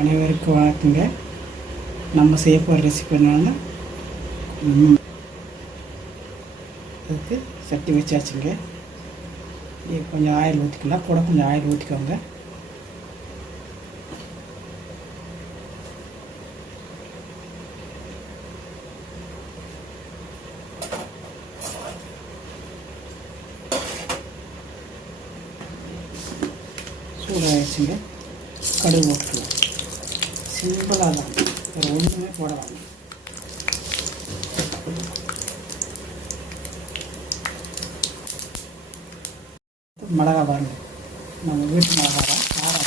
அனைவருக்கும் வணக்கங்க. நம்ம செய்ய போகிற ரெசிபி என்னென்னா அதுக்கு சட்டி வச்சாச்சுங்க. இது கொஞ்சம் ஆயில் ஊற்றிக்கலாம் கூட கொஞ்சம் ஆயில் ஊற்றிக்கோங்க சூடாகிடுச்சுங்க கடுகு போட்டுக்கலாம் சிம்பிளாக தான். ஒரு ஒன்றுமே போடலாம். மிளகா பாருங்க. நம்ம வீட்டு மிளகா தான். காரம்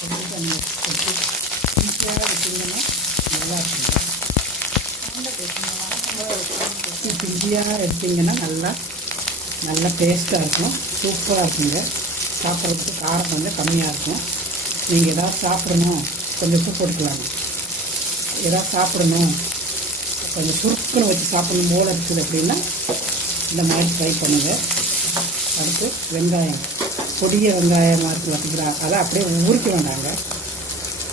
கொஞ்சம் எடுத்தீங்கன்னா ஈஸியாக நல்லா இருக்குங்க. ஈஸியாக எடுத்திங்கன்னா நல்லா நல்லா டேஸ்ட்டாக இருக்கும். சூப்பராக இருக்குங்க. சாப்பிட்றதுக்கு காரம் கொஞ்சம் கம்மியாக இருக்கும். நீங்கள் எதாவது சாப்பிடணும். கொஞ்சம் உப்பு போட்டுக்கலாங்க எதாவது சாப்பிடணும். கொஞ்சம் சுருக்குன்னு வச்சு சாப்பிடணும் போல் இருக்குது அப்படின்னா இந்த மாதிரி ட்ரை பண்ணுங்கள் அடுத்து வெங்காயம். பொடிய வெங்காயமாக இருக்குது பார்த்திங்களா அதை அப்படியே உரிக்க வேண்டாங்க.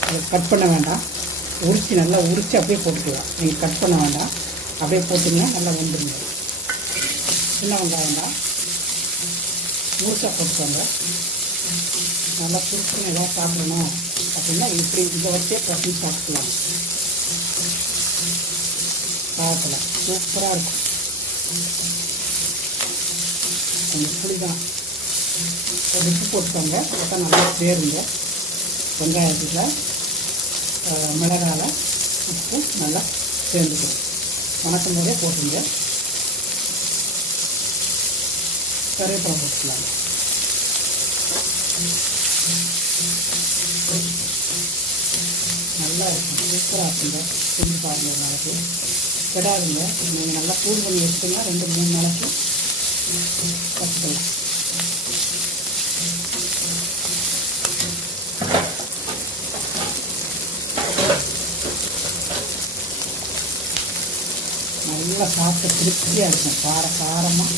அதை கட் பண்ண வேண்டாம். உரித்து நல்லா உரித்து அப்படியே போட்டுக்கலாம். நீங்கள் கட் பண்ண வேண்டாம். அப்படியே போட்டிங்கன்னா நல்லா வந்துடுங்க சின்ன வெங்காயம் தான். முழுசாக போட்டுக்கோங்க. நல்லா சுருக்குன்னு ஏதாவது சாப்பிடணும். அப்படின்னா இப்படி இதை வச்சே பசங்க சாப்பிடலாம். பார்க்கலாம். சூப்பராக இருக்கும். கொஞ்சம் புளி தான் ஒரு உப்பு போட்டுக்கோங்க. அப்போ நல்லா சேருங்க வெங்காயத்தில் மிளகால உப்பு நல்லா சேர்ந்துக்கணும். வணக்கம் போதே போட்டுங்க கருவேப்பிலை போட்டுக்கலாம். நல்லா இருக்கும். சூப்பராக இருக்குங்க செஞ்சு பாருங்க ஒரு நாளைக்கு. கிடாதுங்க நீங்கள் நல்லா கூழ் பண்ணி வச்சிங்கன்னா ரெண்டு மூணு நாளைக்கு கற்றுக்கலாம் நல்லா சாப்பிட்டு திருப்தியாக இருக்கும். கார காரமாக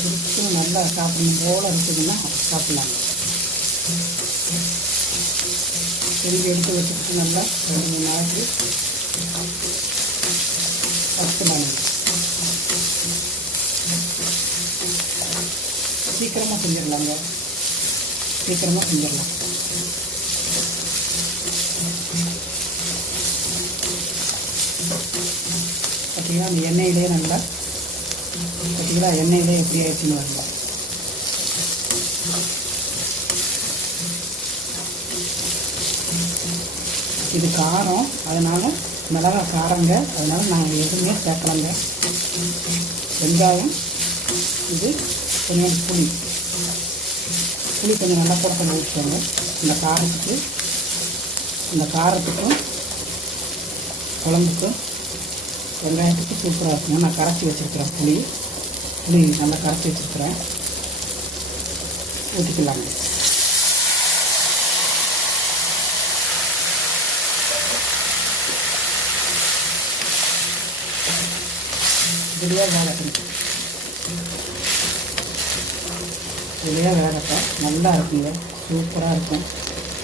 திருப்தியும் நல்லா சாப்பிடணும் போல இருக்குதுன்னா சாப்பிட்லாங்க திரும்பி எடுத்து வச்சுக்கிட்டு நல்லா ரெண்டு மூணு நாளைக்கு கற்றுக்கலாங்க சீக்கிரமாக செஞ்சிடலாங்க. சீக்கிரமாக செஞ்சிடலாம். பார்த்தீங்களா அந்த எண்ணெயிலே நல்லா பார்த்தீங்களா எண்ணெயிலே எப்படி ஆயிடுச்சுன்னு வரல இது காரம் அதனால் மிளகா காரங்க அதனால் நாங்கள் எதுவுமே சேர்க்கலங்க. வெங்காயம் இது கொஞ்சம் புளி. புளி கொஞ்சம் நல்லா போட்டு ஊற்றிக்கோங்க. இந்த காரத்துக்கு இந்த காரத்துக்கும் குழம்புக்கும் வெங்காயத்துக்கு சூப்பராக இருக்குங்க. நான் கரைச்சி வச்சுருக்கிறேன் புளி புளி நல்லா கரைச்சி வச்சுருக்கிறேன். ஊற்றிக்கலாங்க இப்படியாக வேகட்டும் இப்படியாக வேகட்டும் நல்லா இருக்குங்க. சூப்பராக இருக்கும்.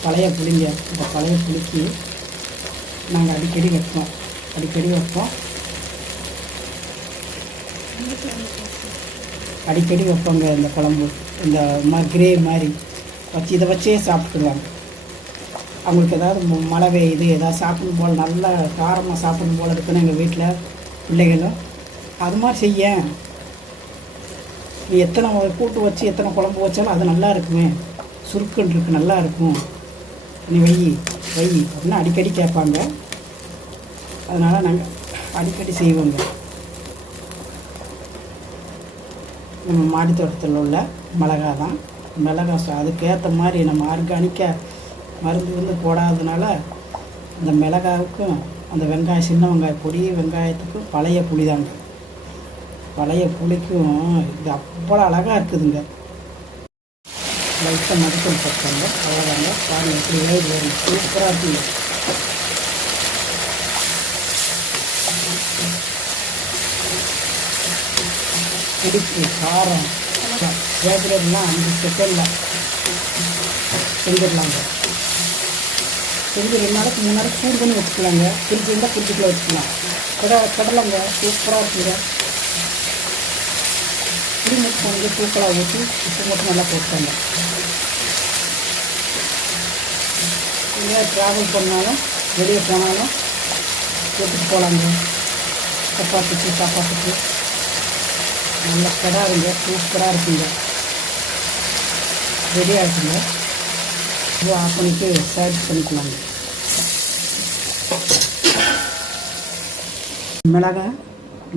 பழைய புளிங்க. இந்த பழைய புளிக்கு நாங்கள் அடிக்கடி வைப்போம். அடிக்கடி வைப்போம். அடிக்கடி வைப்போங்க இந்த குழம்பு. இந்த மாதிரி கிரே மாதிரி. வச்சு இதை வச்சே சாப்பிட்டுருவாங்க அவங்களுக்கு ஏதாவது ம- மழை பெய்யுது ஏதாவது சாப்பிடும் போல் நல்லா காரமாக சாப்பிடும் போல் இருக்குன்னு எங்கள் வீட்டில் பிள்ளைகளும் அது மாதிரி செய்ய. நீ எத்தனை கூட்டு வச்சு எத்தனை குழம்பு வச்சாலும் அது நல்லா இருக்குமே. சுருக்குன்னு இருக்கு நல்லா இருக்கும். நீ வை வை அப்படின்னு அடிக்கடி கேட்பாங்க. அதனால் நாங்கள் அடிக்கடி செய்வோங்க. நம்ம மாடி தோட்டத்தில் உள்ள மிளகா தான் மிளகா அதுக்கேற்ற மாதிரி நம்ம ஆர்கானிக்காக மருந்து வந்து போடாததுனால அந்த மிளகாவுக்கும் அந்த வெங்காயம் சின்ன வெங்காய பொடி வெங்காயத்துக்கும் பழைய புளி தாங்க பழைய புளிக்கும் இது அவ்வளோ அழகாக இருக்குதுங்க. லைட்டாக மதிக்கம் போட்டாங்க அவ்வளோதாங்க பாருங்கள் எப்படி வேறு வரும் சூப்பராக இருக்குங்க. பிடிப்பு காரம் வேகிறதுலாம் அஞ்சு செகண்டில் செஞ்சிடலாங்க. செஞ்சு ரெண்டு நாளைக்கு மூணு நாளைக்கு சூடு பண்ணி வச்சுக்கலாங்க. ஃப்ரிட்ஜ் இருந்தால் ஃப்ரிட்ஜுக்குள்ளே வச்சுக்கலாம். கடை கடலைங்க சூப்பராக இருக்குங்க. கொஞ்சம் தூக்கலாக ஊற்றி உப்பு மட்டும் நல்லா போட்டுக்கோங்க எங்கே ட்ராவல் பண்ணாலும் வெளியே போனாலும் எடுத்துகிட்டு போகலாங்க சப்பாத்திக்கு சாப்பாட்டுக்கு நல்ல கடாருங்க சூப்பராக இருக்குங்க ரெடியாக இருக்குங்க இது ஆஃப் பண்ணிட்டு சர்வ் பண்ணிக்கலாங்க மிளகா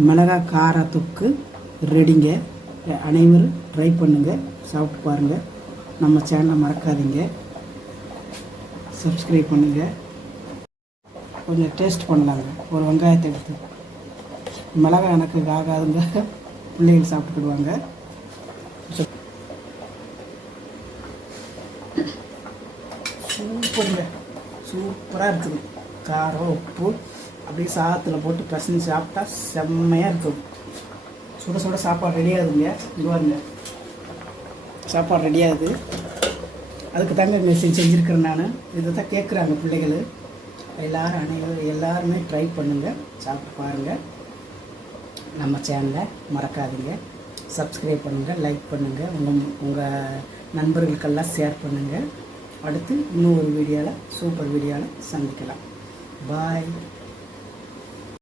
மிளகா காரத்துக்கு ரெடிங்க அனைவரும் ட்ரை பண்ணுங்கள் சாப்பிட்டு பாருங்கள் நம்ம சேனலை மறக்காதீங்க. சப்ஸ்கிரைப் பண்ணுங்கள் கொஞ்சம் டேஸ்ட் பண்ணலாங்க. ஒரு வெங்காயத்தை எடுத்து. மிளகாய் எனக்கு ஆகாதுங்க பிள்ளைகள் சாப்பிட்டுக்கிடுவாங்க. சூப்பருங்க. சூப்பராக இருக்குது. காரம் உப்பு அப்படியே சாதத்தில் போட்டு பசங்க சாப்பிட்டா செம்மையாக இருக்கும். சுட சுட சாப்பாடு ரெடியாகுதுங்க. இங்கே வாருங்க. சாப்பாடு ரெடியாகுது. அதுக்கு தாங்க மெசேஜ் செஞ்சுருக்கிறேன் நான். இதை தான் கேட்குறாங்க பிள்ளைகள். எல்லோரும் அனைவரும் எல்லாருமே ட்ரை பண்ணுங்கள் சாப்பிட்டு பாருங்கள் நம்ம சேனலை மறக்காதீங்க. சப்ஸ்கிரைப் பண்ணுங்கள் லைக் பண்ணுங்கள் உங்கள் உங்கள் நண்பர்களுக்கெல்லாம் ஷேர் பண்ணுங்கள் அடுத்து இன்னொரு வீடியோவில் சூப்பர் வீடியோவில் சந்திக்கலாம். பாய்